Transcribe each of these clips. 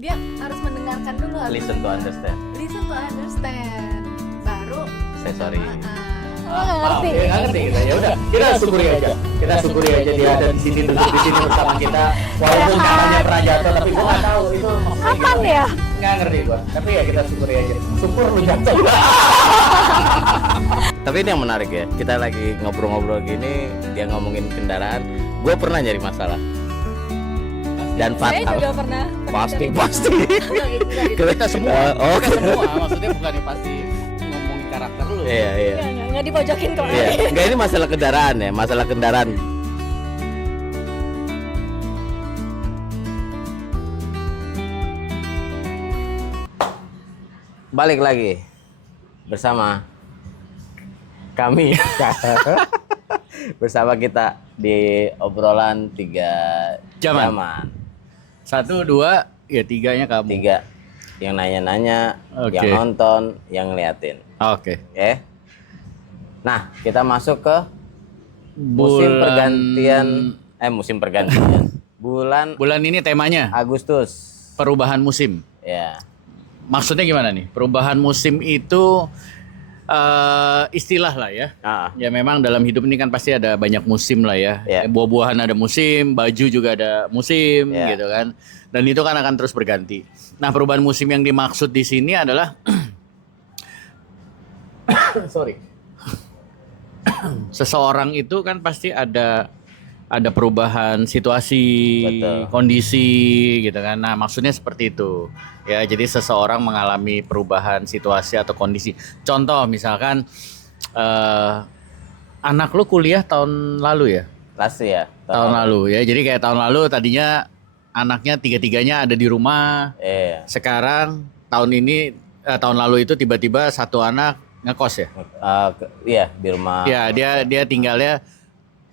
dia harus mendengarkan dulu Listen to understand. Listen to understand. Baru Say sorry. ngerti. Ya, nggak ngerti kita. Ya udah, kita syukuri aja. Kita syukuri aja dia ada di sini, duduk di sini bersama kita. Walaupun katanya pernah jatuh, tapi gua nggak tahu itu maksudnya Kapan gimana. ya? Nggak ngerti gua. Tapi ya kita syukuri aja. Syukur lu jatuh. Tapi ini yang menarik ya. Kita lagi ngobrol-ngobrol gini, dia ngomongin kendaraan. Gua pernah nyari masalah. Dan Saya fatal. juga pernah. Pasti. Kita semua. Oh, Kita semua, maksudnya bukannya pasti ngomongin karakter lu. iya. Nggak dipojokin kok. Iya. Enggak, ini masalah kendaraan ya, masalah kendaraan. Balik lagi bersama kami bersama kita di obrolan 3 Jaman. jaman. 1, 2, ya 3-nya kamu. 3 yang nanya-nanya, Oke. yang nonton, yang ngeliatin. Oke. Ya. Nah, kita masuk ke musim pergantian. Bulan ini temanya Agustus. perubahan musim. Ya. Maksudnya gimana nih? Perubahan musim itu istilah lah ya. Ah, Ya memang dalam hidup ini kan pasti ada banyak musim lah ya. Ya. Buah-buahan ada musim, baju juga ada musim Ya. gitu kan. Dan itu kan akan terus berganti. Nah, perubahan musim yang dimaksud di sini adalah sorry. Seseorang itu kan pasti ada perubahan situasi, Betul. kondisi gitu kan. Nah, maksudnya seperti itu. Ya, jadi seseorang mengalami perubahan situasi atau kondisi. Contoh misalkan anak lu kuliah tahun lalu ya? Lalu ya. Tahun lalu ya. Jadi kayak tahun lalu tadinya anaknya tiga-tiganya ada di rumah. Iya. Sekarang tahun ini tahun lalu itu tiba-tiba satu anak ngekos ya. Iya, di rumah. Ya, dia tinggalnya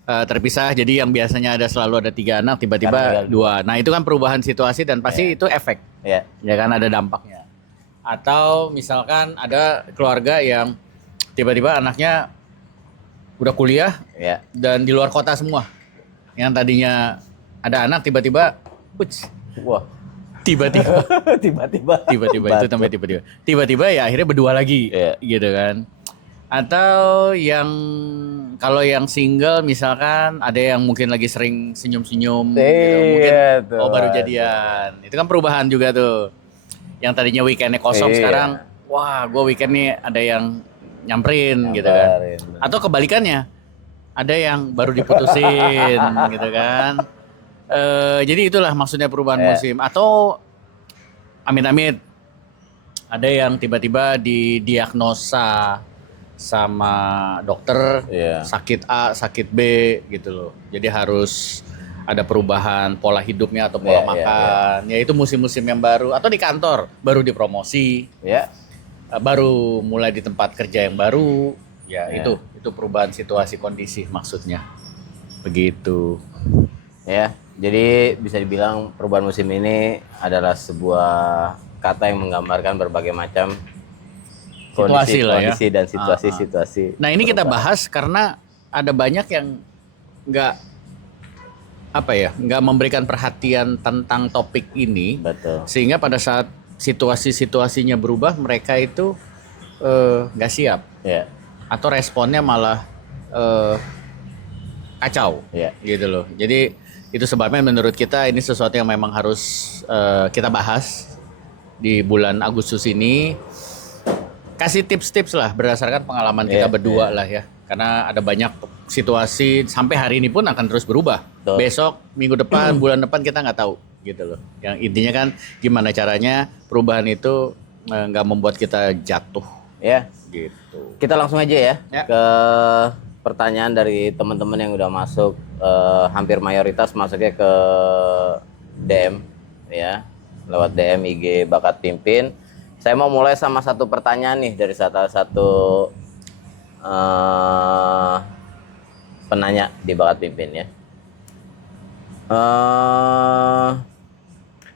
terpisah. Jadi yang biasanya selalu ada 3 anak Sekarang tiba-tiba tinggal 2. Nah, itu kan perubahan situasi dan pasti itu efek. Iya. Ya kan ada dampaknya. Atau misalkan ada keluarga yang tiba-tiba anaknya udah kuliah Iya. dan di luar kota semua. Yang tadinya ada anak tiba-tiba Wah, tiba-tiba tiba-tiba. itu sampai tiba-tiba ya akhirnya berdua lagi Iya. gitu kan. Atau yang kalau yang single misalkan ada yang mungkin lagi sering senyum-senyum gitu. Mungkin Iya, tuh. baru jadian. Itu kan perubahan juga tuh. Yang tadinya weekendnya kosong Iya. sekarang wah gue weekend nih ada yang nyamperin gitu kan. Nyamperin. Atau kebalikannya ada yang baru diputusin gitu kan. Jadi itulah maksudnya perubahan Iya. musim. Atau amit-amit ada yang tiba-tiba didiagnosa sama dokter Iya. sakit A, sakit B gitu loh. Jadi harus ada perubahan pola hidupnya atau pola Iya, iya, makan. Ya itu musim-musim yang baru. Atau di kantor baru dipromosi, Ya. baru mulai di tempat kerja yang baru. Ya Iya. itu perubahan situasi kondisi maksudnya. Begitu. Ya, jadi bisa dibilang perubahan musim ini adalah sebuah kata yang menggambarkan berbagai macam Situasi lah ya. kondisi dan situasi-situasi. Nah ini kita perubahan. bahas karena ada banyak yang nggak nggak memberikan perhatian tentang topik ini, Betul. sehingga pada saat situasinya berubah mereka itu nggak siap Ya, atau responnya malah kacau, ya. gitu loh. Jadi itu sebabnya menurut kita ini sesuatu yang memang harus kita bahas di bulan Agustus ini. Kasih tips-tips lah berdasarkan pengalaman kita Iya, berdua lah ya. Karena ada banyak situasi sampai hari ini pun akan terus berubah. Betul. Besok, minggu depan, bulan depan kita nggak tahu gitu loh. Yang intinya kan gimana caranya perubahan itu nggak membuat kita jatuh Ya, gitu. kita langsung aja ya, Ya. ke pertanyaan dari teman-teman yang udah masuk, hampir mayoritas masuknya ke DM ya, lewat DM IG Bakat Pimpin. Saya mau mulai sama satu pertanyaan nih dari salah satu penanya di Bakat Pimpin ya.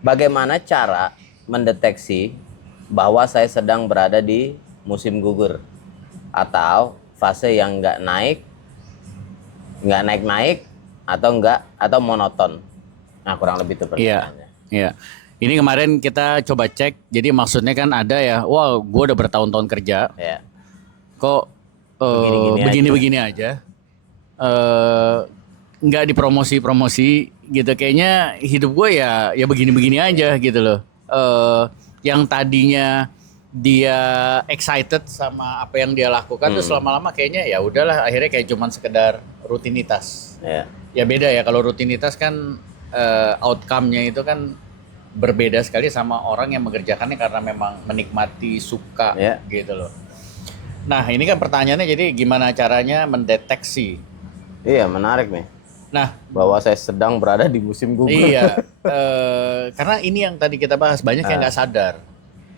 Bagaimana cara mendeteksi bahwa saya sedang berada di musim gugur atau fase yang nggak naik atau monoton? Nah, kurang lebih itu Iya, pertanyaannya. iya. Ini kemarin kita coba cek, jadi maksudnya kan ada ya, wah gue udah bertahun-tahun kerja, Ya. kok begini-begini aja, nggak dipromosi-promosi gitu, kayaknya hidup gue ya begini-begini aja gitu loh. Yang tadinya dia excited sama apa yang dia lakukan, terus lama-lama kayaknya ya udahlah, akhirnya kayak cuman sekedar rutinitas. Ya. Ya beda ya, kalau rutinitas kan outcome-nya itu kan berbeda sekali sama orang yang mengerjakannya karena memang menikmati, suka Ya. gitu loh. Nah ini kan pertanyaannya, jadi gimana caranya mendeteksi? Iya, menarik nih. Nah Bahwa saya sedang berada di musim gugur. iya, karena ini yang tadi kita bahas, banyak yang nggak sadar.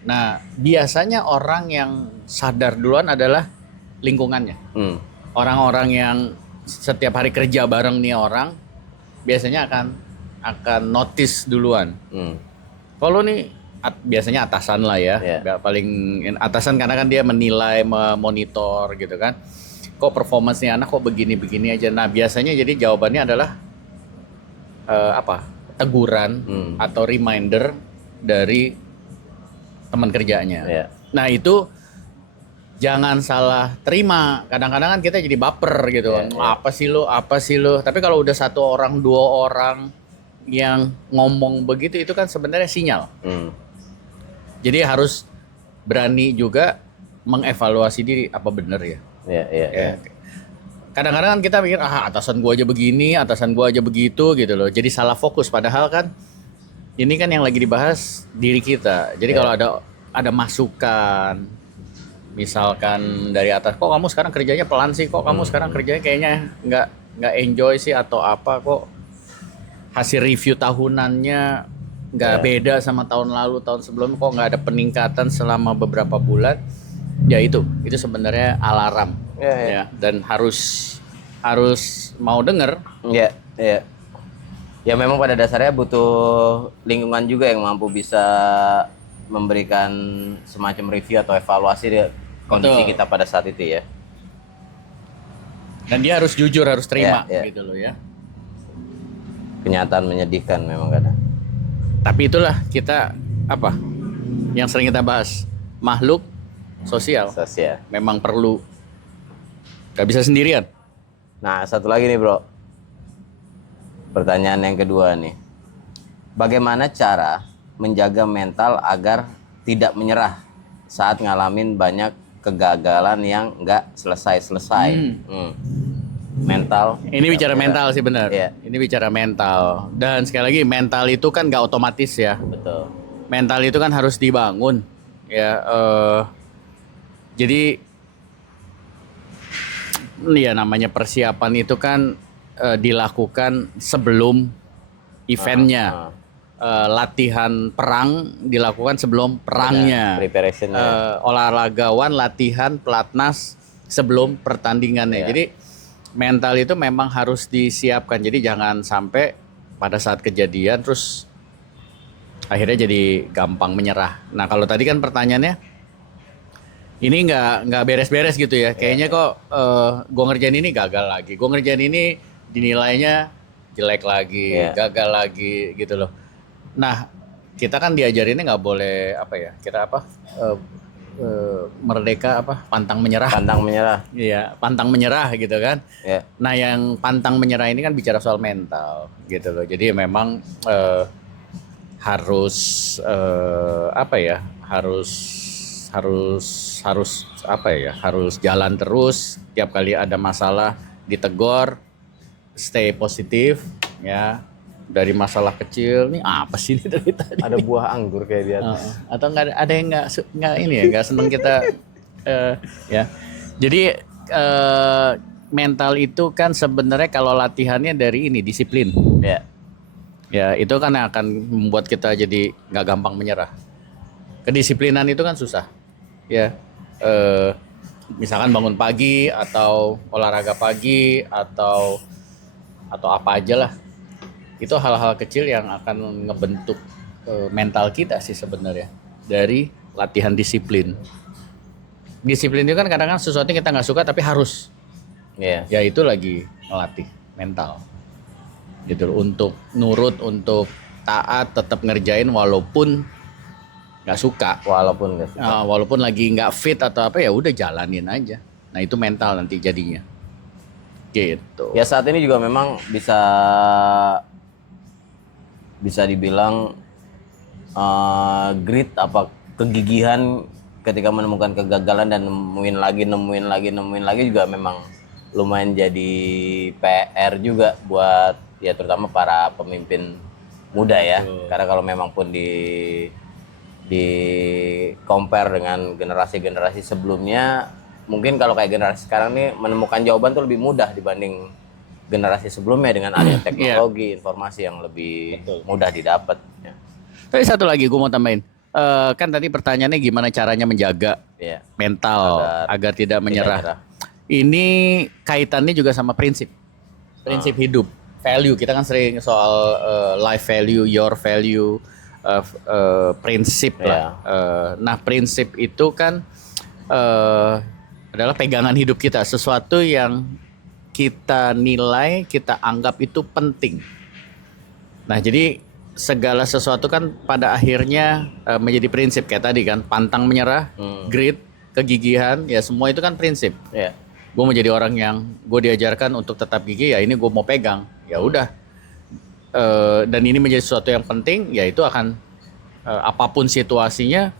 Nah biasanya orang yang sadar duluan adalah lingkungannya. Orang-orang yang setiap hari kerja bareng nih orang, biasanya akan notice duluan. Kalau nih biasanya atasan lah ya, Yeah. paling atasan karena kan dia menilai, memonitor gitu kan. Kok performance-nya anak kok begini-begini aja. Nah biasanya jadi jawabannya adalah teguran atau reminder dari teman kerjanya. Yeah. Nah itu jangan salah terima. Kadang-kadang kan kita jadi baper gitu. Apa sih lo? Tapi kalau udah 1 orang, 2 orang yang ngomong begitu, itu kan sebenarnya sinyal. Jadi harus berani juga mengevaluasi diri, apa bener ya. Iya. Kadang-kadang kan kita pikir atasan gua aja begini, atasan gua aja begitu gitu loh. Jadi salah fokus, padahal kan ini kan yang lagi dibahas diri kita. Jadi kalau ada masukan, misalkan dari atas, kok kamu sekarang kerjanya pelan sih, kok kamu sekarang kerjanya kayaknya nggak enjoy sih atau apa, kok hasil review tahunannya nggak beda sama tahun lalu, tahun sebelumnya, kok nggak ada peningkatan selama beberapa bulan. Ya itu sebenarnya alarm. Ya, dan harus mau denger. Iya. Ya memang pada dasarnya butuh lingkungan juga yang mampu bisa memberikan semacam review atau evaluasi kondisi kita pada saat itu ya. Dan dia harus jujur, harus terima Iya. gitu loh ya. Kenyataan menyedihkan memang kadang. Tapi itulah kita yang sering kita bahas, makhluk sosial. Memang perlu, gak bisa sendirian. Nah, satu lagi nih bro, pertanyaan yang kedua nih, bagaimana cara menjaga mental agar tidak menyerah saat ngalamin banyak kegagalan yang nggak selesai. Mental. Ini bicara mental sih, benar. Iya. Ini bicara mental. Dan sekali lagi, mental itu kan nggak otomatis ya. Betul. Mental itu kan harus dibangun ya. Jadi ya namanya persiapan itu kan dilakukan sebelum eventnya. Latihan perang dilakukan sebelum perangnya. Preparationnya. Olahragawan latihan pelatnas sebelum pertandingannya. Jadi mental itu memang harus disiapkan. Jadi jangan sampai pada saat kejadian terus akhirnya jadi gampang menyerah. Nah kalau tadi kan pertanyaannya, ini nggak beres-beres gitu ya. Kayaknya kok gue ngerjain ini gagal lagi, gue ngerjain ini dinilainya jelek lagi, gagal lagi gitu loh. Nah kita kan diajarinnya nggak boleh merdeka pantang menyerah. Iya, pantang menyerah gitu kan. Nah yang pantang menyerah ini kan bicara soal mental gitu loh. Jadi memang harus harus jalan terus. Tiap kali ada masalah ditegur, stay positif ya. Dari masalah kecil, nih apa sih ini dari tadi? Ada buah anggur kayak di atas. Atau ada yang nggak seneng kita ya. Jadi mental itu kan sebenarnya kalau latihannya dari ini disiplin. Ya itu kan akan membuat kita jadi nggak gampang menyerah. Kedisiplinan itu kan susah. Ya, misalkan bangun pagi atau olahraga pagi atau apa aja lah. Itu hal-hal kecil yang akan ngebentuk mental kita sih sebenarnya dari latihan disiplin. Disiplin itu kan kadang-kadang sesuatu yang kita nggak suka tapi harus. Ya itu lagi ngelatih mental. Gitu loh, untuk nurut, untuk taat, tetap ngerjain walaupun nggak suka. Walaupun nggak suka. Walaupun lagi nggak fit atau apa, ya udah jalanin aja. Nah itu mental nanti jadinya. Gitu. Ya saat ini juga memang bisa dibilang grit apa kegigihan ketika menemukan kegagalan dan nemuin lagi juga memang lumayan jadi PR juga buat ya terutama para pemimpin muda ya. Karena kalau memang pun di compare dengan generasi-generasi sebelumnya, mungkin kalau kayak generasi sekarang nih menemukan jawaban tuh lebih mudah dibanding generasi sebelumnya dengan adanya teknologi, informasi yang lebih mudah didapat. Ya. Tapi satu lagi gue mau tambahin, kan tadi pertanyaannya gimana caranya menjaga mental agar tidak menyerah. Ini kaitannya juga sama prinsip hidup, value. Kita kan sering soal life value, your value, prinsip lah. Nah prinsip itu kan adalah pegangan hidup kita, sesuatu yang kita nilai, kita anggap itu penting. Nah jadi segala sesuatu kan pada akhirnya menjadi prinsip, kayak tadi kan, pantang menyerah, grit, kegigihan, ya semua itu kan prinsip. Gue mau jadi orang yang gue diajarkan untuk tetap gigih, ya ini gue mau pegang, ya udah. Dan ini menjadi sesuatu yang penting, ya itu akan apapun situasinya,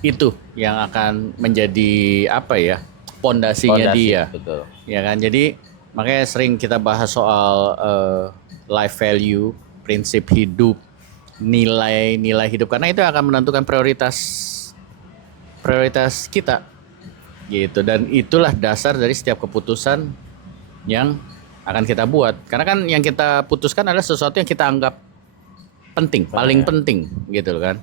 itu yang akan menjadi apa ya, pondasinya dia. Betul. Ya kan, jadi makanya sering kita bahas soal life value, prinsip hidup, nilai hidup, karena itu akan menentukan prioritas kita gitu. Dan itulah dasar dari setiap keputusan yang akan kita buat, karena kan yang kita putuskan adalah sesuatu yang kita anggap penting, paling penting gitu kan.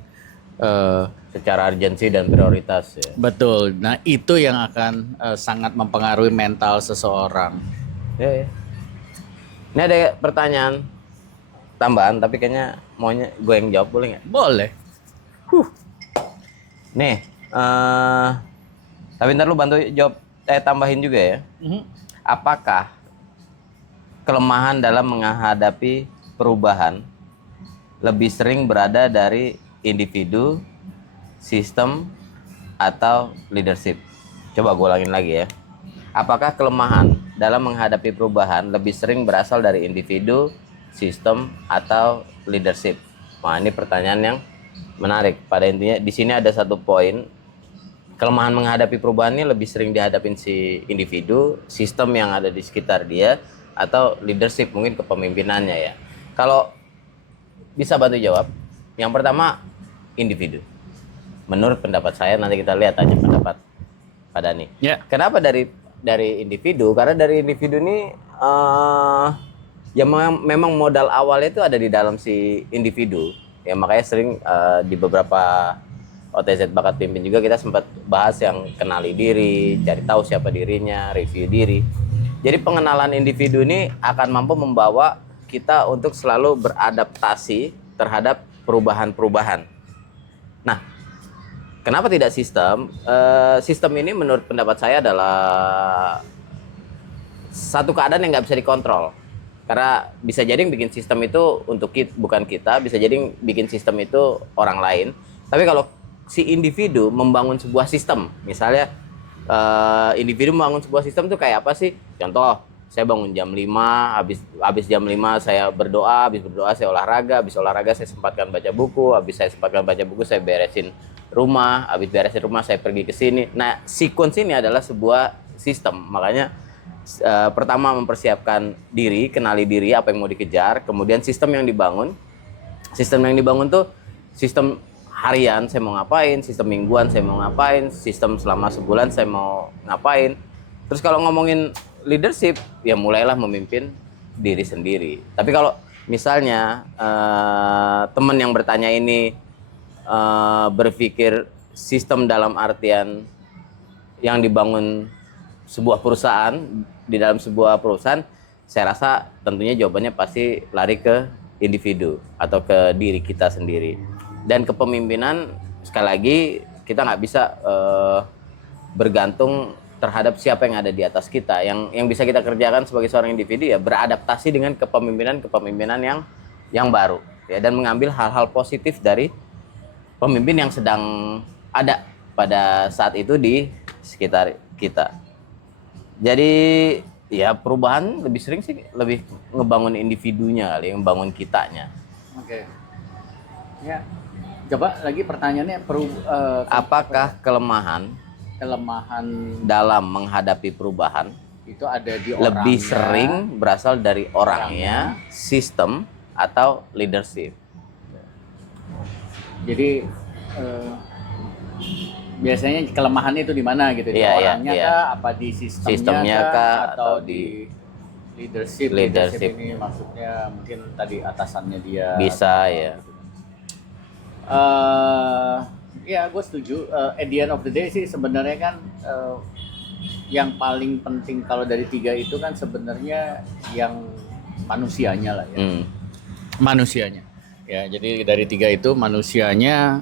Secara urgensi dan prioritas ya. Betul. Nah itu yang akan sangat mempengaruhi mental seseorang. Ya. Ini ada pertanyaan tambahan, tapi kayaknya maunya gue yang jawab, boleh nggak? Boleh. Nih, tapi ntar lu bantu jawab, tambahin juga ya. Apakah kelemahan dalam menghadapi perubahan lebih sering berada dari individu, sistem, atau leadership? Coba gue ulangin lagi ya. Apakah kelemahan dalam menghadapi perubahan lebih sering berasal dari individu, sistem, atau leadership? Nah, ini pertanyaan yang menarik. Pada intinya di sini ada satu poin. Kelemahan menghadapi perubahan ini lebih sering dihadapin si individu, sistem yang ada di sekitar dia, atau leadership, mungkin kepemimpinannya ya. Kalau bisa bantu jawab. Yang pertama, individu. Menurut pendapat saya, nanti kita lihat aja pendapat Pak Dhani. Kenapa dari individu? Karena dari individu ini ya memang modal awalnya itu ada di dalam si individu. Ya makanya sering di beberapa OTZ Bakat Pimpin juga kita sempat bahas yang kenali diri, cari tahu siapa dirinya, review diri. Jadi pengenalan individu ini akan mampu membawa kita untuk selalu beradaptasi terhadap perubahan-perubahan. Nah, kenapa tidak sistem? Sistem ini menurut pendapat saya adalah satu keadaan yang nggak bisa dikontrol. Karena bisa jadi yang bikin sistem itu untuk kita, bukan kita, bisa jadi yang bikin sistem itu orang lain. Tapi kalau si individu membangun sebuah sistem, misalnya individu membangun sebuah sistem itu kayak apa sih? Contoh, saya bangun jam 5, habis jam 5 saya berdoa, habis berdoa saya olahraga, habis olahraga saya sempatkan baca buku, habis saya sempatkan baca buku saya beresin rumah, habis beresin rumah saya pergi ke sini. Nah, sequence ini adalah sebuah sistem. Makanya pertama mempersiapkan diri, kenali diri apa yang mau dikejar, kemudian sistem yang dibangun. Sistem yang dibangun tuh sistem harian saya mau ngapain, sistem mingguan saya mau ngapain, sistem selama sebulan saya mau ngapain. Terus kalau ngomongin leadership, ya mulailah memimpin diri sendiri. Tapi kalau misalnya teman yang bertanya ini berpikir sistem dalam artian yang dibangun sebuah perusahaan, di dalam sebuah perusahaan, saya rasa tentunya jawabannya pasti lari ke individu atau ke diri kita sendiri. Dan kepemimpinan, sekali lagi, kita nggak bisa bergantung terhadap siapa yang ada di atas kita. Yang bisa kita kerjakan sebagai seorang individu ya beradaptasi dengan kepemimpinan yang baru ya, dan mengambil hal-hal positif dari pemimpin yang sedang ada pada saat itu di sekitar kita. Jadi ya perubahan lebih sering sih lebih ngebangun individunya kali, ngebangun kitanya. Oke. Ya. Coba lagi pertanyaannya Apakah kelemahan dalam menghadapi perubahan itu ada di orangnya, lebih sering berasal dari orangnya, sistem, atau leadership? Jadi biasanya kelemahan itu di mana gitu? Di Iya, iya, orangnya iya. kah, apa di sistemnya kah, atau di leadership? leadership. Ini maksudnya mungkin tadi atasannya dia. Bisa atau ya. gitu. Ya gue setuju. At the end of the day sih sebenarnya kan yang paling penting kalau dari 3 itu kan sebenarnya yang manusianya lah ya. Manusianya. Ya, jadi dari 3 itu manusianya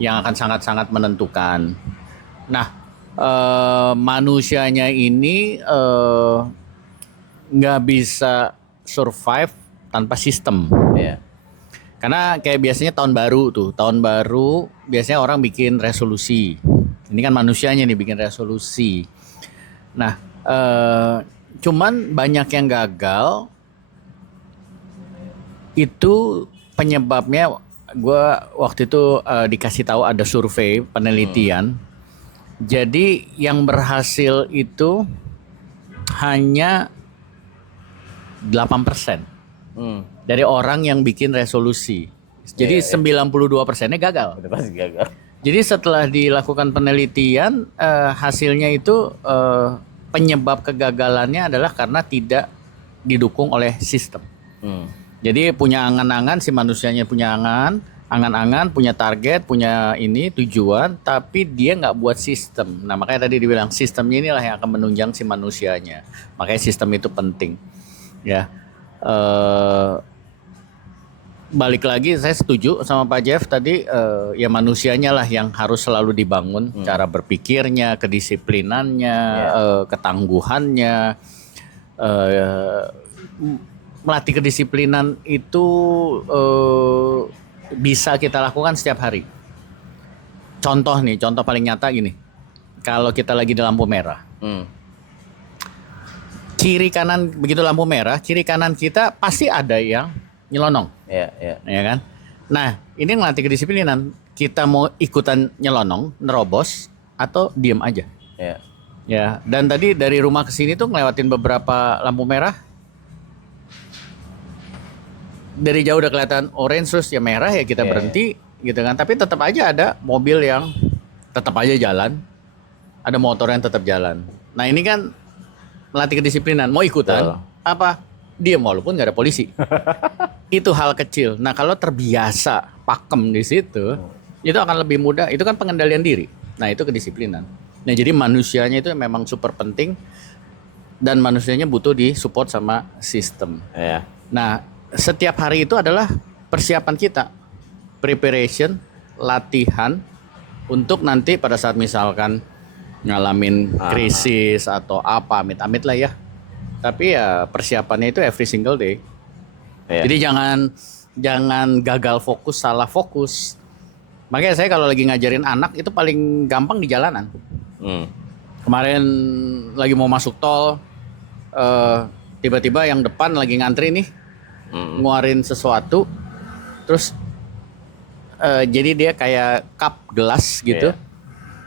yang akan sangat-sangat menentukan. Nah, manusianya ini nggak bisa survive tanpa sistem. Ya. Karena kayak biasanya tahun baru biasanya orang bikin resolusi. Ini kan manusianya nih bikin resolusi. Nah, cuman banyak yang gagal. Itu penyebabnya, gue waktu itu dikasih tahu ada survei penelitian. Jadi yang berhasil itu hanya 8% dari orang yang bikin resolusi. Jadi 92%-nya gagal. Udah pasti gagal. Jadi setelah dilakukan penelitian, hasilnya itu penyebab kegagalannya adalah karena tidak didukung oleh sistem. Jadi punya angan-angan, si manusianya punya angan-angan, punya target, punya ini tujuan, tapi dia nggak buat sistem. Nah makanya tadi dibilang sistemnya inilah yang akan menunjang si manusianya. Makanya sistem itu penting. Ya, balik lagi saya setuju sama Pak Jeff tadi, ya manusianya lah yang harus selalu dibangun, cara berpikirnya, kedisiplinannya, ketangguhannya. Melatih kedisiplinan itu bisa kita lakukan setiap hari. Contoh paling nyata gini. Kalau kita lagi di lampu merah. Kiri kanan begitu lampu merah, kiri kanan kita pasti ada yang nyelonong. Iya. Ya kan? Nah, ini ngelatih kedisiplinan. Kita mau ikutan nyelonong, nerobos atau diem aja. Iya. Ya, dan tadi dari rumah ke sini tuh ngelewatin beberapa lampu merah. Dari jauh udah kelihatan orange terus ya merah ya kita berhenti gitu kan. Tapi tetap aja ada mobil yang tetap aja jalan. Ada motor yang tetap jalan. Nah, ini kan melatih kedisiplinan. Mau ikutan apa? Diam walaupun nggak ada polisi. Itu hal kecil. Nah, kalau terbiasa pakem di situ, itu akan lebih mudah. Itu kan pengendalian diri. Nah, itu kedisiplinan. Nah, jadi manusianya itu memang super penting dan manusianya butuh disupport sama sistem. Iya. Nah, setiap hari itu adalah persiapan kita, preparation, latihan untuk nanti pada saat misalkan ngalamin krisis atau apa, amit-amit lah ya. Tapi ya persiapannya itu every single day. Iya. Jadi jangan gagal fokus, salah fokus. Makanya saya kalau lagi ngajarin anak itu paling gampang di jalanan. Kemarin lagi mau masuk tol, tiba-tiba yang depan lagi ngantri nih. Nguarin sesuatu terus jadi dia kayak cup gelas gitu,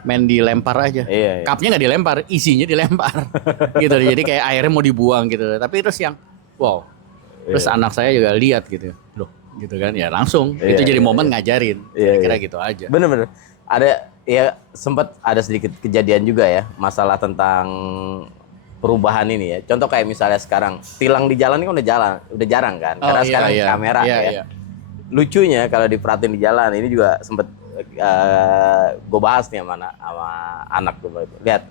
main dilempar aja. Cupnya nggak dilempar, isinya dilempar gitu. Jadi kayak airnya mau dibuang gitu. Tapi terus yang wow, terus anak saya juga lihat gitu loh gitu kan, ya langsung itu jadi momen ngajarin. Kira-kira gitu aja. Bener-bener ada ya, sempat ada sedikit kejadian juga ya masalah tentang perubahan ini ya. Contoh kayak misalnya sekarang tilang di jalan ini kan udah jarang kan, karena sekarang kamera ya. Lucunya kalau diperhatiin di jalan ini juga sempet gue bahas nih sama anak gue. Lihat,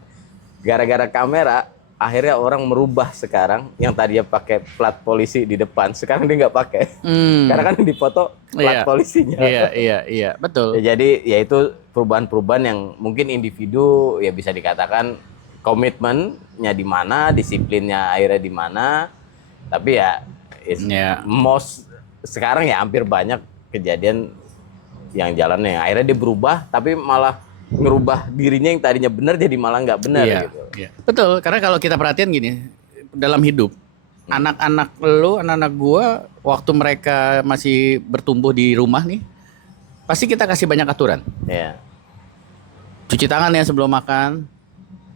gara-gara kamera akhirnya orang merubah sekarang yang tadinya pakai plat polisi di depan, sekarang dia nggak pakai. Karena kan difoto plat polisinya. Iya, betul. Ya, jadi ya itu perubahan-perubahan yang mungkin individu ya bisa dikatakan komitmennya di mana, disiplinnya akhirnya di mana. Tapi ya most sekarang ya hampir banyak kejadian yang jalannya akhirnya dia berubah tapi malah ngerubah dirinya yang tadinya benar jadi malah nggak benar Iya, gitu. iya. Betul, karena kalau kita perhatian gini, dalam hidup, anak-anak lu, anak-anak gua, waktu mereka masih bertumbuh di rumah nih, pasti kita kasih banyak aturan. Iya. Cuci tangan ya sebelum makan,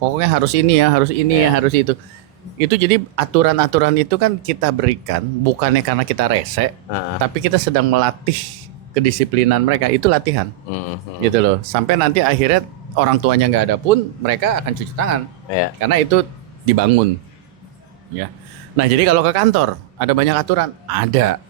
pokoknya harus ini ya, harus ini ya, harus itu. Itu jadi aturan-aturan itu kan kita berikan, bukannya karena kita rese, tapi kita sedang melatih kedisiplinan mereka, itu latihan. Gitu loh, sampai nanti akhirnya orang tuanya nggak ada pun mereka akan cuci tangan. Iya. Karena itu dibangun, ya. Nah jadi kalau ke kantor ada banyak aturan, ada.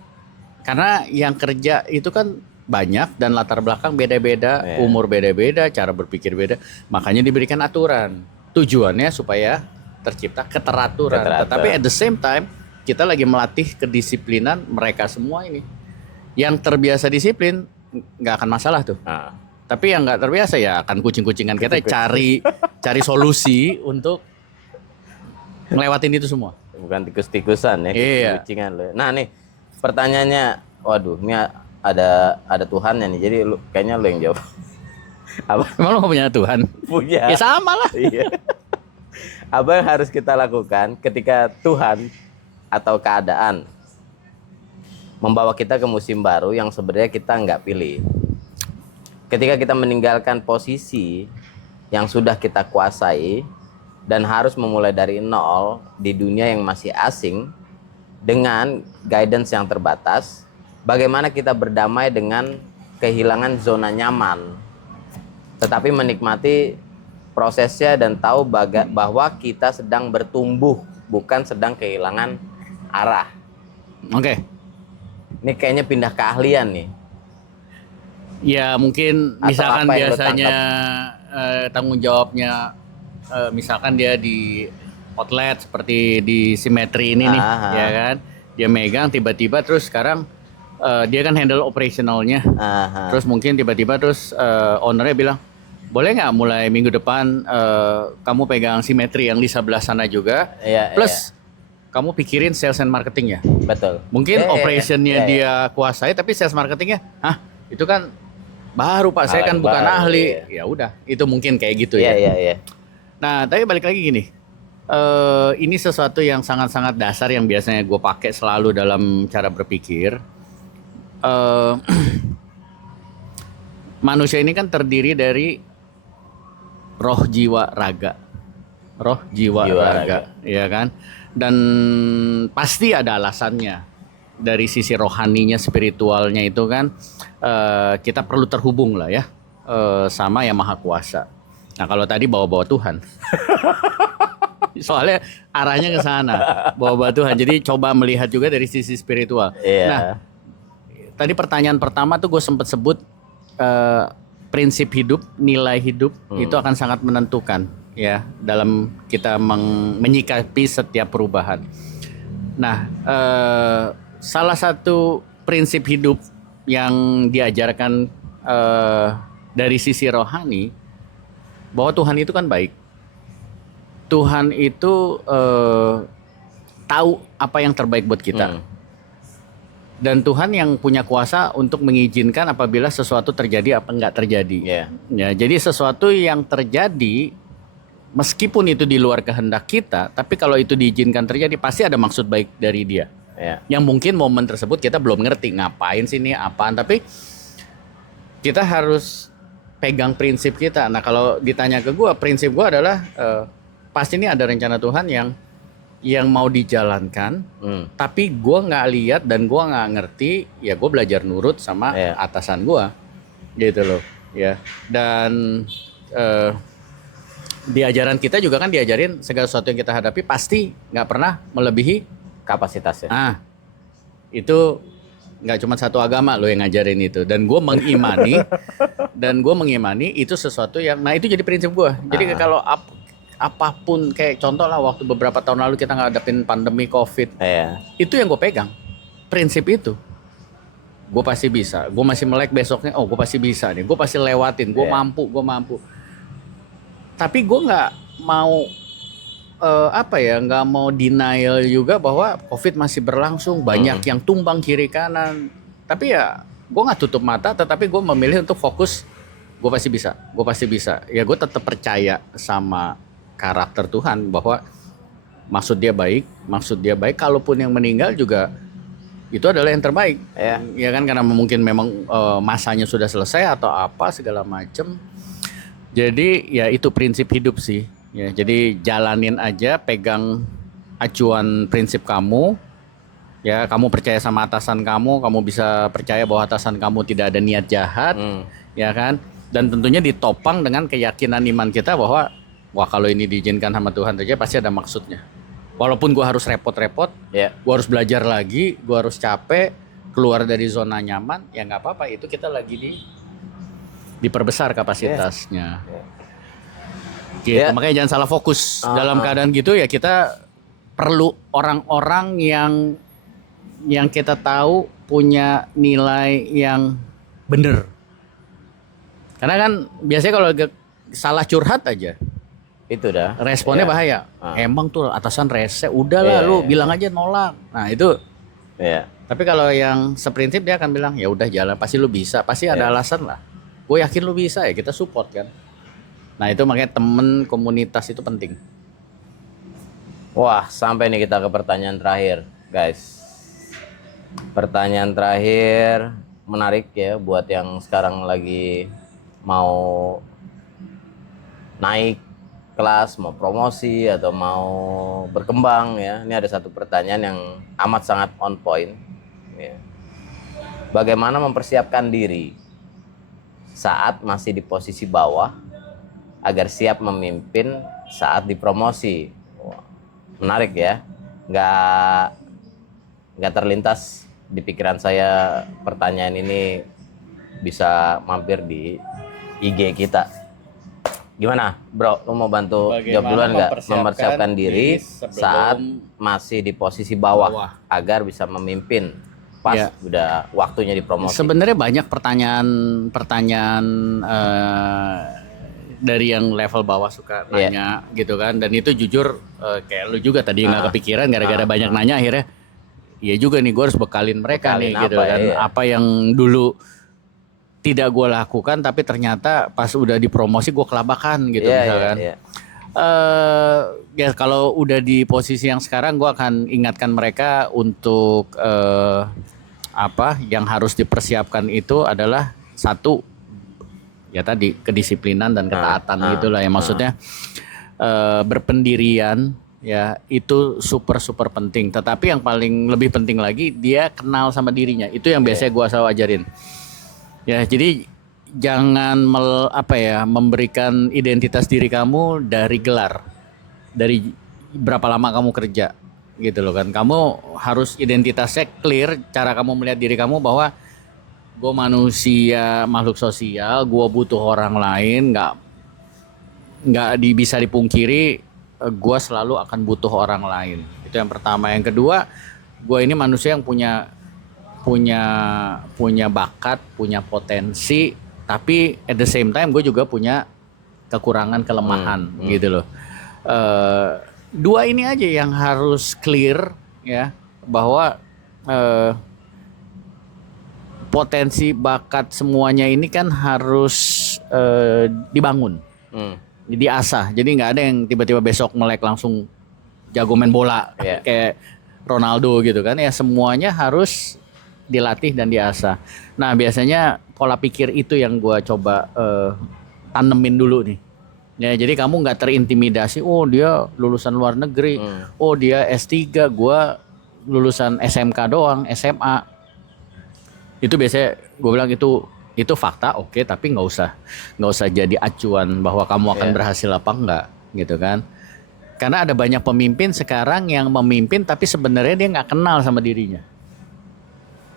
Karena yang kerja itu kan banyak dan latar belakang beda-beda, umur beda-beda, cara berpikir beda, makanya diberikan aturan. Tujuannya supaya tercipta keteraturan. Tetapi at the same time kita lagi melatih kedisiplinan mereka semua ini. Yang terbiasa disiplin nggak akan masalah tuh. Tapi yang nggak terbiasa ya akan kucing-kucingan, kita cari solusi untuk ngelewatin itu semua. Bukan tikus-tikusan ya, Iya. kucingan lo. Nah nih pertanyaannya, waduh ini ada Tuhannya nih, jadi lu kayaknya lu yang jawab. Apa? Emang lo nggak punya Tuhan? Punya. Ya sama lah. Iya. Apa yang harus kita lakukan ketika Tuhan atau keadaan membawa kita ke musim baru yang sebenarnya kita nggak pilih? Ketika kita meninggalkan posisi yang sudah kita kuasai dan harus memulai dari nol di dunia yang masih asing dengan guidance yang terbatas, bagaimana kita berdamai dengan kehilangan zona nyaman, tetapi menikmati prosesnya dan tahu bahwa kita sedang bertumbuh, bukan sedang kehilangan arah. Oke. Ini kayaknya pindah keahlian nih. Ya mungkin Atau misalkan apa yang lo biasanya tanggung jawabnya misalkan dia di outlet seperti di simetri ini nih, ya kan? Dia megang tiba-tiba terus sekarang dia kan handle operasionalnya. Terus mungkin tiba-tiba terus ownernya bilang, boleh nggak mulai minggu depan kamu pegang simetri yang di sebelah sana juga, plus kamu pikirin sales and marketing ya. Betul. Mungkin operationnya dia kuasai, tapi sales marketingnya, itu kan baru Pak, saya kan bukan ahli. Ya udah, itu mungkin kayak gitu ya. Iya. Nah, tapi balik lagi gini, ini sesuatu yang sangat-sangat dasar yang biasanya gue pakai selalu dalam cara berpikir. Manusia ini kan terdiri dari roh, jiwa, raga. Roh, jiwa, raga, ya kan? Dan pasti ada alasannya. Dari sisi rohaninya, spiritualnya itu kan kita perlu terhubung lah ya sama Yang Maha Kuasa. Nah kalau tadi bawa-bawa Tuhan, soalnya arahnya ke sana, bawa-bawa Tuhan. Jadi coba melihat juga dari sisi spiritual. Nah tadi pertanyaan pertama tuh gue sempat sebut prinsip hidup, nilai hidup itu akan sangat menentukan ya dalam kita menyikapi setiap perubahan. Nah, salah satu prinsip hidup yang diajarkan dari sisi rohani bahwa Tuhan itu kan baik. Tuhan itu tahu apa yang terbaik buat kita. Dan Tuhan yang punya kuasa untuk mengizinkan apabila sesuatu terjadi apa enggak terjadi. Ya, jadi sesuatu yang terjadi meskipun itu di luar kehendak kita, tapi kalau itu diizinkan terjadi pasti ada maksud baik dari Dia. Yang mungkin momen tersebut kita belum ngerti ngapain sih ini apaan, tapi kita harus pegang prinsip kita. Nah kalau ditanya ke gue, prinsip gue adalah pasti ini ada rencana Tuhan yang mau dijalankan, tapi gue nggak lihat dan gue nggak ngerti, ya gue belajar nurut sama atasan gue, gitu loh, ya. Dan di ajaran kita juga kan diajarin segala sesuatu yang kita hadapi pasti nggak pernah melebihi kapasitasnya. Itu nggak cuma satu agama lo yang ngajarin itu, dan gue mengimani itu sesuatu yang, nah itu jadi prinsip gue. Jadi kalau apapun, kayak contoh lah waktu beberapa tahun lalu kita ngadepin pandemi COVID, itu yang gue pegang, prinsip itu. Gue pasti bisa, gue masih melek besoknya, oh gue pasti bisa nih, gue pasti lewatin, gue mampu. Tapi gue nggak mau apa ya, nggak mau denial juga bahwa COVID masih berlangsung, banyak yang tumbang kiri kanan. Tapi ya gue nggak tutup mata, tetapi gue memilih untuk fokus. Gue pasti bisa. Ya gue tetap percaya sama karakter Tuhan bahwa maksud dia baik. Kalaupun yang meninggal juga itu adalah yang terbaik. Ya kan, karena mungkin memang masanya sudah selesai atau apa segala macem. Jadi ya itu prinsip hidup sih. Ya, jadi jalanin aja, pegang acuan prinsip kamu. Ya, kamu percaya sama atasan kamu bisa percaya bahwa atasan kamu tidak ada niat jahat, ya kan? Dan tentunya ditopang dengan keyakinan iman kita bahwa wah, kalau ini diizinkan sama Tuhan saja pasti ada maksudnya. Walaupun gua harus repot-repot, gua harus belajar lagi, gua harus capek, keluar dari zona nyaman, ya nggak apa-apa, itu kita lagi diperbesar kapasitasnya. Gitu. Makanya jangan salah fokus dalam keadaan gitu. Ya kita perlu orang-orang yang kita tahu punya nilai yang bener. Karena kan biasanya kalau salah curhat aja itu dah responnya bahaya. Emang tuh atasan rese, udahlah lu bilang aja nolak. Nah itu. Tapi kalau yang seprinsip dia akan bilang ya udah jalan, pasti lu bisa, pasti ada alasan lah. Gue yakin lu bisa, ya kita support kan. Nah itu makanya temen komunitas itu penting. Wah, sampai nih kita ke pertanyaan terakhir, guys. Pertanyaan terakhir menarik ya buat yang sekarang lagi mau naik kelas, mau promosi atau mau berkembang ya. Ini ada satu pertanyaan yang amat sangat on point. Ya. Bagaimana mempersiapkan diri saat masih di posisi bawah agar siap memimpin saat dipromosi? Wah, menarik ya. Nggak terlintas di pikiran saya pertanyaan ini bisa mampir di IG kita. Gimana bro, lu mau bantu jawab duluan nggak? Mempersiapkan diri saat masih di posisi bawah agar bisa memimpin pas udah waktunya dipromosi. Sebenarnya banyak pertanyaan dari yang level bawah suka nanya gitu kan, dan itu jujur kayak lu juga tadi nggak kepikiran gara-gara banyak nanya, akhirnya ya juga nih gue harus bekalin mereka nih gitu kan, apa yang dulu tidak gue lakukan tapi ternyata pas udah dipromosi gue kelabakan gitu misalkan. Ya kalau udah di posisi yang sekarang gue akan ingatkan mereka untuk apa yang harus dipersiapkan itu adalah satu, ya tadi kedisiplinan dan ketaatan gitulah ya, maksudnya berpendirian ya itu super penting. Tetapi yang paling lebih penting lagi dia kenal sama dirinya. Itu yang biasanya gua selalu ajarin. Ya jadi jangan memberikan identitas diri kamu dari gelar, dari berapa lama kamu kerja gitu loh kan. Kamu harus identitasnya clear, cara kamu melihat diri kamu bahwa gue manusia, makhluk sosial, gue butuh orang lain, nggak bisa dipungkiri, gue selalu akan butuh orang lain. Itu yang pertama. Yang kedua, gue ini manusia yang punya bakat, punya potensi, tapi at the same time gue juga punya kekurangan, kelemahan gitu loh. Dua ini aja yang harus clear ya, bahwa potensi, bakat, semuanya ini kan harus dibangun, diasah. Jadi nggak ada yang tiba-tiba besok melek langsung jago main bola kayak Ronaldo gitu kan. Ya semuanya harus dilatih dan diasah. Nah biasanya pola pikir itu yang gue coba tanemin dulu nih. Ya jadi kamu nggak terintimidasi. Oh dia lulusan luar negeri. Oh dia S3, gue lulusan SMK doang, SMA. Itu biasanya gue bilang itu fakta, oke, tapi nggak usah jadi acuan bahwa kamu akan berhasil apa enggak gitu kan. Karena ada banyak pemimpin sekarang yang memimpin tapi sebenarnya dia nggak kenal sama dirinya.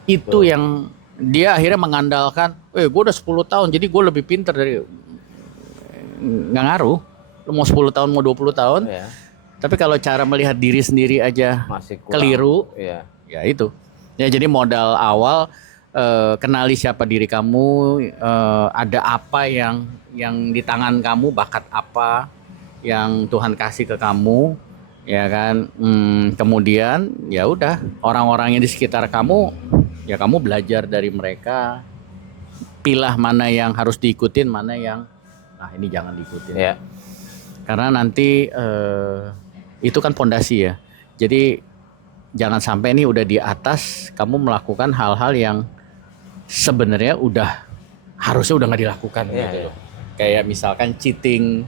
Itu yang dia akhirnya mengandalkan, gue udah 10 tahun jadi gue lebih pintar dari, nggak ngaruh. Lu mau 10 tahun mau 20 tahun. Tapi kalau cara melihat diri sendiri aja masih keliru, ya itu. Ya jadi modal awal, kenali siapa diri kamu, ada apa yang di tangan kamu, bakat apa yang Tuhan kasih ke kamu, ya kan. Kemudian ya udah orang-orang yang di sekitar kamu, ya kamu belajar dari mereka, pilah mana yang harus diikutin, mana yang ini jangan diikutin. Ya. Karena nanti itu kan pondasi ya. Jadi jangan sampai nih udah di atas kamu melakukan hal-hal yang sebenarnya harusnya udah nggak dilakukan Iya, gitu iya. loh. Kayak misalkan cheating,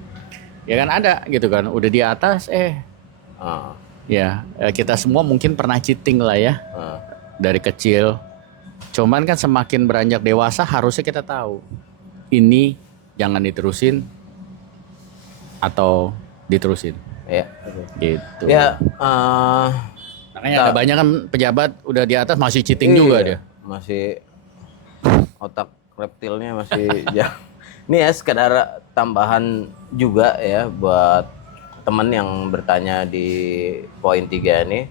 ya kan ada gitu kan. Udah di atas kita semua mungkin pernah cheating lah ya dari kecil. Cuman kan semakin beranjak dewasa harusnya kita tahu ini jangan diterusin atau diterusin. Ya. Gitu. Ya. Makanya ada banyak kan pejabat udah di atas masih cheating juga dia. Masih otak reptilnya masih ya. Ini ya sekedar tambahan juga ya buat teman yang bertanya di poin 3 ini.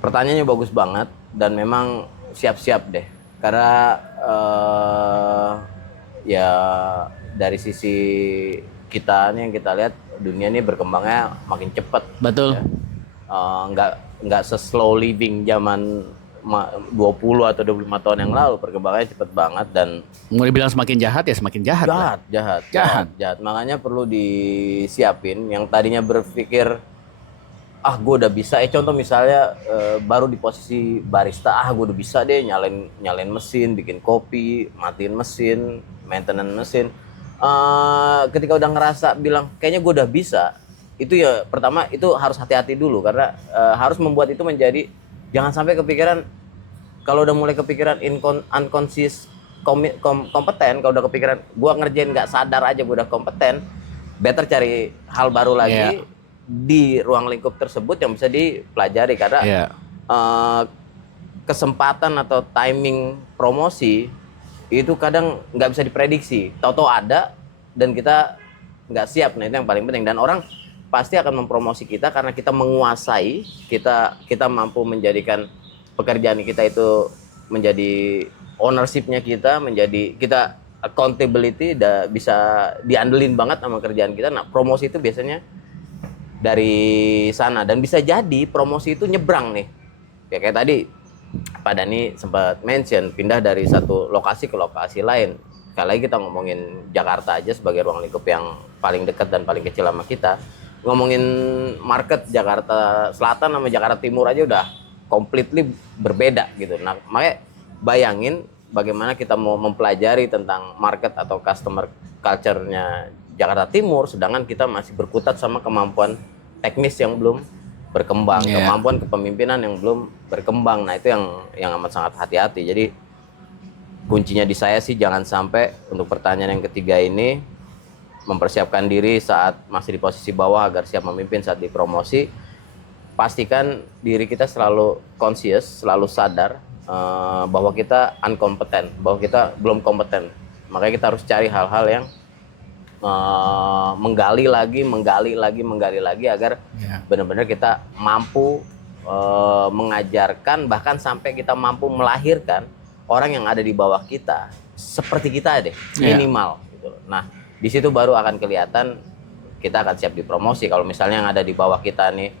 Pertanyaannya bagus banget dan memang siap-siap deh. Karena ya dari sisi kita nih yang kita lihat dunia ini berkembangnya makin cepat. Betul. Ya. Nggak se-slow living zaman 20 atau 25 tahun yang lalu, perkembangannya cepet banget dan mau dibilang semakin jahat ya semakin jahat. jahat. Makanya perlu disiapin yang tadinya berpikir gue udah bisa, contoh misalnya baru di posisi barista, gue udah bisa deh nyalain mesin, bikin kopi, matiin mesin, maintenance mesin. Ketika udah ngerasa bilang kayaknya gue udah bisa, itu ya pertama itu harus hati-hati dulu karena harus membuat itu menjadi jangan sampai kepikiran. Kalau udah mulai kepikiran unconscious kompeten, kalau udah kepikiran gue ngerjain nggak sadar aja gue udah kompeten, better cari hal baru lagi di ruang lingkup tersebut yang bisa dipelajari karena kesempatan atau timing promosi itu kadang nggak bisa diprediksi, tahu-tahu ada dan kita nggak siap. Nah itu yang paling penting, dan orang pasti akan mempromosi kita karena kita menguasai, kita mampu menjadikan pekerjaan kita itu menjadi ownership-nya kita, menjadi kita accountability, bisa diandelin banget sama kerjaan kita. Nah promosi itu biasanya dari sana, dan bisa jadi promosi itu nyebrang nih ya kayak tadi Pak Dhani sempat mention pindah dari satu lokasi ke lokasi lain. Sekali lagi kita ngomongin Jakarta aja sebagai ruang lingkup yang paling dekat dan paling kecil sama kita. Ngomongin market Jakarta Selatan sama Jakarta Timur aja udah completely berbeda gitu. Nah makanya bayangin bagaimana kita mau mempelajari tentang market atau customer culture-nya Jakarta Timur, sedangkan kita masih berkutat sama kemampuan teknis yang belum berkembang, kemampuan kepemimpinan yang belum berkembang. Nah itu yang amat sangat hati-hati. Jadi kuncinya di saya sih jangan sampai untuk pertanyaan yang ketiga ini mempersiapkan diri saat masih di posisi bawah agar siap memimpin saat dipromosi. Pastikan diri kita selalu conscious, selalu sadar bahwa kita unkompeten, bahwa kita belum kompeten. Makanya kita harus cari hal-hal yang menggali lagi agar benar-benar kita mampu mengajarkan, bahkan sampai kita mampu melahirkan orang yang ada di bawah kita seperti kita deh, minimal gitu. Nah di situ baru akan kelihatan kita akan siap dipromosi. Kalau misalnya yang ada di bawah kita nih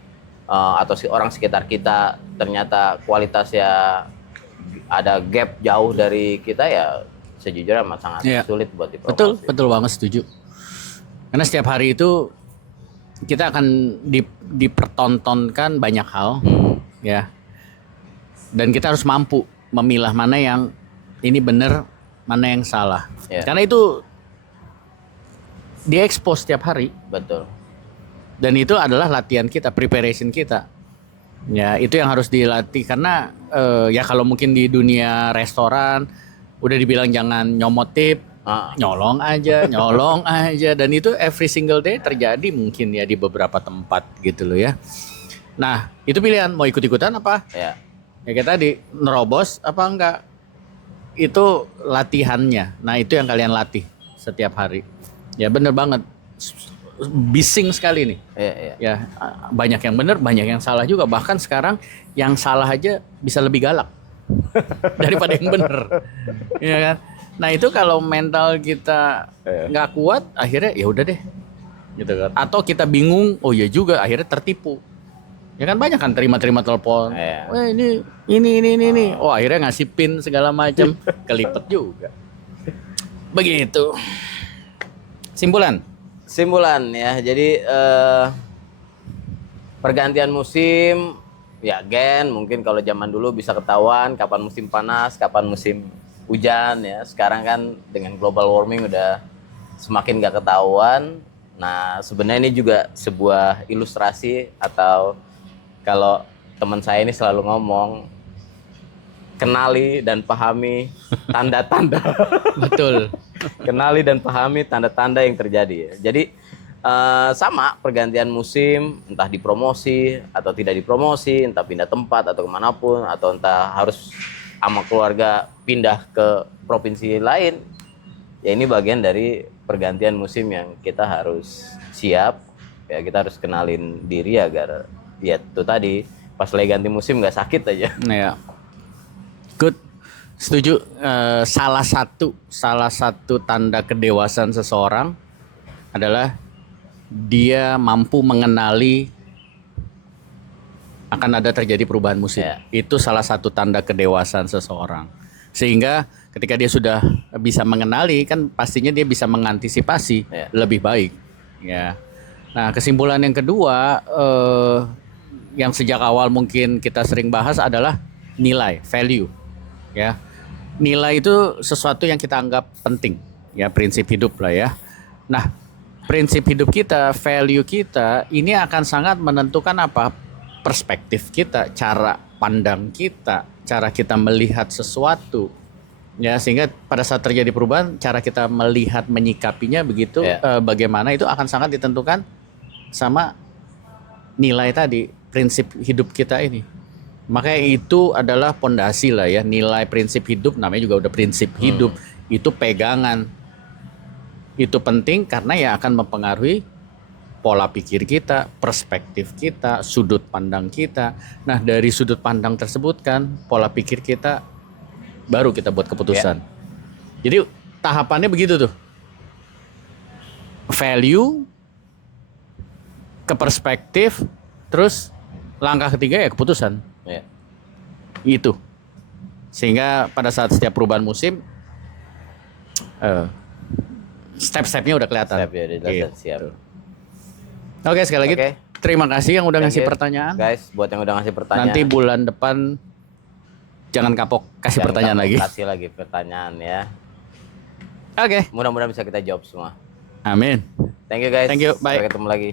atau orang sekitar kita ternyata kualitasnya ada gap jauh dari kita, ya sejujurnya amat sangat sulit buat dipromosi. Betul banget, setuju. Karena setiap hari itu kita akan dipertontonkan banyak hal, ya. Dan kita harus mampu memilah mana yang ini benar, mana yang salah. Karena itu diekspos setiap hari. Betul. Dan itu adalah latihan kita, preparation kita. Ya, itu yang harus dilatih karena ya kalau mungkin di dunia restoran udah dibilang jangan nyomot tip, nyolong aja, dan itu every single day terjadi mungkin ya di beberapa tempat gitu loh ya. Nah, itu pilihan mau ikut-ikutan apa? Ya kayak tadi, nerobos apa enggak? Itu latihannya. Nah, itu yang kalian latih setiap hari. Ya bener banget. Bising sekali nih. Ya banyak yang benar, banyak yang salah juga. Bahkan sekarang yang salah aja bisa lebih galak daripada yang benar, ya kan? Nah itu kalau mental kita nggak kuat, akhirnya ya udah deh, gitu kan. Atau kita bingung, oh iya juga, akhirnya tertipu. Ya kan banyak kan terima telepon. Iya. Wah ini. Oh akhirnya ngasih pin segala macam, kelipet juga. Begitu. Simpulan. Ya, jadi pergantian musim, ya Gen, mungkin kalau zaman dulu bisa ketahuan kapan musim panas, kapan musim hujan ya. Sekarang kan dengan global warming udah semakin gak ketahuan. Nah, sebenarnya ini juga sebuah ilustrasi, atau kalau teman saya ini selalu ngomong, kenali dan pahami tanda-tanda. Betul. Kenali dan pahami tanda-tanda yang terjadi. Jadi sama pergantian musim, entah dipromosi atau tidak dipromosi, entah pindah tempat atau kemanapun, atau entah harus sama keluarga pindah ke provinsi lain. Ya ini bagian dari pergantian musim yang kita harus siap. Ya kita harus kenalin diri agar ya itu tadi pas lagi ganti musim nggak sakit aja. Ya. Good. Setuju. Salah satu tanda kedewasaan seseorang adalah dia mampu mengenali akan ada terjadi perubahan musim. Ya. Itu salah satu tanda kedewasaan seseorang. Sehingga ketika dia sudah bisa mengenali, kan pastinya dia bisa mengantisipasi Ya. lebih baik. Ya. Nah, kesimpulan yang kedua yang sejak awal mungkin kita sering bahas adalah nilai, value. Ya. Nilai itu sesuatu yang kita anggap penting, ya, prinsip hidup lah ya. Nah, prinsip hidup kita, value kita ini akan sangat menentukan apa? Perspektif kita, cara pandang kita, cara kita melihat sesuatu. Ya, sehingga pada saat terjadi perubahan, cara kita melihat menyikapinya begitu bagaimana itu akan sangat ditentukan sama nilai tadi, prinsip hidup kita ini. Makanya itu adalah pondasi lah ya, nilai prinsip hidup, namanya juga udah prinsip hidup. Itu pegangan. Itu penting karena ya akan mempengaruhi pola pikir kita, perspektif kita, sudut pandang kita. Nah, dari sudut pandang tersebut kan pola pikir kita baru kita buat keputusan. Jadi tahapannya begitu tuh. Value ke perspektif, terus langkah ketiga ya keputusan. Ya. Itu. Sehingga pada saat setiap perubahan musim step-stepnya udah kelihatan. Siap ya, Gitu. siap. Oke, sekali lagi Oke. terima kasih yang udah Thank ngasih you, pertanyaan. guys, buat yang udah ngasih pertanyaan. Nanti bulan depan jangan kapok kasih Jangan pertanyaan lagi. Kasih lagi pertanyaan ya. Oke. Mudah-mudahan bisa kita jawab semua. Amin. Thank you guys. Thank you, bye. Sampai ketemu lagi.